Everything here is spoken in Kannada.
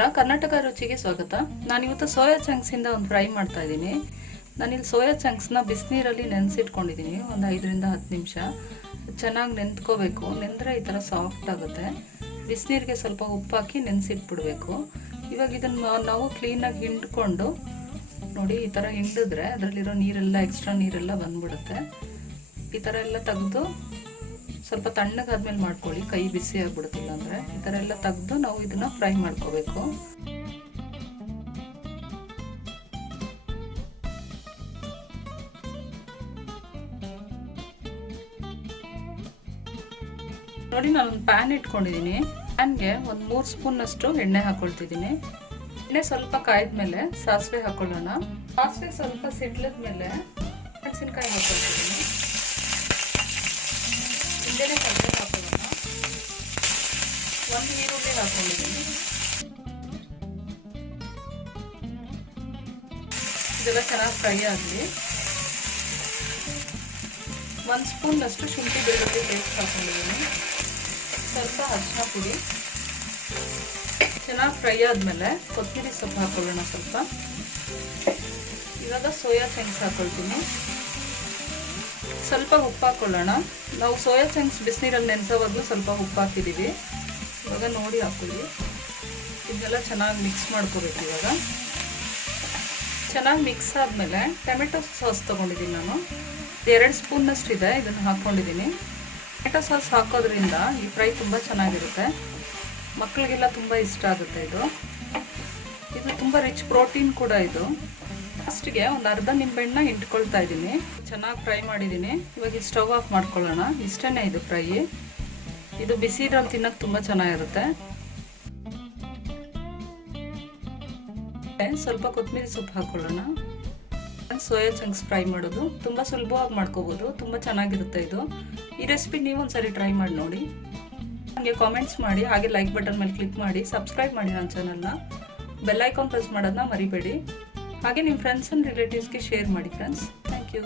ನಮಸ್ಕಾರ, ಕರ್ನಾಟಕ ರುಚಿಗೆ ಸ್ವಾಗತ. ನಾನಿವತ್ತು ಸೋಯಾ ಚಂಕ್ಸಿಂದ ಒಂದು ಫ್ರೈ ಮಾಡ್ತಾ ಇದ್ದೀನಿ. ನಾನಿಲ್ಲಿ ಸೋಯಾ ಚಂಕ್ಸ್ನ ಬಿಸಿನೀರಲ್ಲಿ ನೆನೆಸಿಟ್ಕೊಂಡಿದ್ದೀನಿ. ಒಂದು 5ರಿಂದ 10 ನಿಮಿಷ ಚೆನ್ನಾಗಿ ನೆಂದ್ಕೋಬೇಕು. ನೆಂದರೆ ಈ ಥರ ಸಾಫ್ಟ್ ಆಗುತ್ತೆ. ಬಿಸಿನೀರಿಗೆ ಸ್ವಲ್ಪ ಉಪ್ಪು ಹಾಕಿ ನೆನೆಸಿಟ್ಬಿಡ್ಬೇಕು. ಇವಾಗ ಇದನ್ನು ನಾವು ಕ್ಲೀನಾಗಿ ಹಿಂಡ್ಕೊಂಡು ನೋಡಿ, ಈ ಥರ ಹಿಂಡಿದ್ರೆ ಅದರಲ್ಲಿರೋ ನೀರೆಲ್ಲ ಎಕ್ಸ್ಟ್ರಾ ನೀರೆಲ್ಲ ಬಂದ್ಬಿಡುತ್ತೆ. ಈ ಥರ ಎಲ್ಲ ತೆಗೆದು ಸ್ವಲ್ಪ ತಣ್ಣಗಾದ್ಮೇಲೆ ಮಾಡ್ಕೊಳ್ಳಿ, ಕೈ ಬಿಸಿ ಆಗ್ಬಿಡುತ್ತಿಲ್ಲ ಅಂದರೆ. ಈ ಥರ ಎಲ್ಲ ತೆಗೆದು ನಾವು ಇದನ್ನು ಫ್ರೈ ಮಾಡ್ಕೋಬೇಕು. ನೋಡಿ, ನಾನೊಂದು ಪ್ಯಾನ್ ಇಟ್ಕೊಂಡಿದ್ದೀನಿ. ಪ್ಯಾನ್ಗೆ ಒಂದು 3 ಸ್ಪೂನಷ್ಟು ಎಣ್ಣೆ ಹಾಕೊಳ್ತಿದ್ದೀನಿ. ಎಣ್ಣೆ ಸ್ವಲ್ಪ ಕಾಯ್ದ್ಮೇಲೆ ಸಾಸಿವೆ ಹಾಕೊಳ್ಳೋಣ. ಸಾಸಿವೆ ಸ್ವಲ್ಪ ಸಿಡ್ಲದ್ಮೇಲೆ ಮೆಣಸಿನ್ಕಾಯಿ ಹಾಕೊಳ್ತಿದ್ದೀನಿ. ಹಿಂದೆನೇ ಕಡಲೆ ಹಾಕೊಳ್ಳೋಣ. ಒಂದು ಈರುಳ್ಳಿ ಹಾಕೊಂಡಿದ್ದೀನಿ. ಇದೆಲ್ಲ ಚೆನ್ನಾಗಿ ಫ್ರೈ ಆಗಲಿ. 1 ಸ್ಪೂನಷ್ಟು ಶುಂಠಿ ಬೆಳ್ಳುಳ್ಳಿ ಪೇಸ್ಟ್ ಹಾಕೊಂಡಿದ್ದೀನಿ. ಸ್ವಲ್ಪ ಅರಿಶಿನ ಪುಡಿ. ಚೆನ್ನಾಗಿ ಫ್ರೈ ಆದಮೇಲೆ ಕೊತ್ತಂಬರಿ ಸೊಪ್ಪು ಹಾಕೊಳ್ಳೋಣ ಸ್ವಲ್ಪ. ಇವಾಗ ಸೋಯಾ ಚಂಕ್ಸ್ ಹಾಕೊಳ್ತೀನಿ. ಸ್ವಲ್ಪ ಉಪ್ಪು ಹಾಕೊಳ್ಳೋಣ. ನಾವು ಸೋಯಾ ಚಂಕ್ಸ್ ಬಿಸಿನೀರಲ್ಲಿ ನೆನೆಸೋವಾಗಲೂ ಸ್ವಲ್ಪ ಉಪ್ಪು ಹಾಕಿದ್ದೀವಿ. ಇವಾಗ ನೋಡಿ ಹಾಕೊಳ್ಳಿ. ಇದನ್ನೆಲ್ಲ ಚೆನ್ನಾಗಿ ಮಿಕ್ಸ್ ಮಾಡ್ಕೋಬೇಕು. ಇವಾಗ ಚೆನ್ನಾಗಿ ಮಿಕ್ಸ್ ಆದಮೇಲೆ ಟೊಮೆಟೊ ಸಾಸ್ ತೊಗೊಂಡಿದ್ದೀನಿ ನಾನು. 2 ಸ್ಪೂನಷ್ಟು ಇದೆ, ಇದನ್ನು ಹಾಕ್ಕೊಂಡಿದ್ದೀನಿ. ಟೊಮೆಟೊ ಸಾಸ್ ಹಾಕೋದ್ರಿಂದ ಈ ಫ್ರೈ ತುಂಬ ಚೆನ್ನಾಗಿರುತ್ತೆ. ಮಕ್ಕಳಿಗೆಲ್ಲ ತುಂಬ ಇಷ್ಟ ಆಗುತ್ತೆ. ಇದು ತುಂಬ ರಿಚ್ ಪ್ರೋಟೀನ್ ಕೂಡ. ಇದು ಫಸ್ಟ್ಗೆ ಒಂದು ಅರ್ಧ ನಿಂಬೆಹಣ್ಣನ್ನ ಹಿಂಡ್ಕೊಳ್ತಾ ಇದ್ದೀನಿ. ಚೆನ್ನಾಗಿ ಫ್ರೈ ಮಾಡಿದ್ದೀನಿ. ಇವಾಗ ಸ್ಟವ್ ಆಫ್ ಮಾಡ್ಕೊಳ್ಳೋಣ. ಇಷ್ಟೇ ಇದು ಫ್ರೈ. ಇದು ಬಿಸಿ ಇದ್ರಲ್ಲಿ ತಿನ್ನೋಕೆ ತುಂಬ ಚೆನ್ನಾಗಿರುತ್ತೆ. ಸ್ವಲ್ಪ ಕೊತ್ತಂಬರಿ ಸೊಪ್ಪು ಹಾಕೊಳ್ಳೋಣ. ಸೋಯಾ ಚಂಕ್ಸ್ ಫ್ರೈ ಮಾಡೋದು ತುಂಬ ಸುಲಭವಾಗಿ ಮಾಡ್ಕೋಬೋದು. ತುಂಬ ಚೆನ್ನಾಗಿರುತ್ತೆ ಇದು. ಈ ರೆಸಿಪಿ ನೀವು ಒಂದ್ಸರಿ ಟ್ರೈ ಮಾಡಿ ನೋಡಿ. ನನಗೆ ಕಾಮೆಂಟ್ಸ್ ಮಾಡಿ, ಹಾಗೆ ಲೈಕ್ ಬಟನ್ ಮೇಲೆ ಕ್ಲಿಕ್ ಮಾಡಿ ಸಬ್ಸ್ಕ್ರೈಬ್ ಮಾಡಿ ನನ್ನ ಚಾನಲ್ನ. ಬೆಲ್ ಐಕಾನ್ ಪ್ರೆಸ್ ಮಾಡೋದನ್ನ ಮರಿಬೇಡಿ. ಹಾಗೆ ನಿಮ್ಮ ಫ್ರೆಂಡ್ಸ್ ಆ್ಯಂಡ್ ರಿಲೇಟಿವ್ಸ್ಗೆ ಶೇರ್ ಮಾಡಿ ಫ್ರೆಂಡ್ಸ್. Thank you.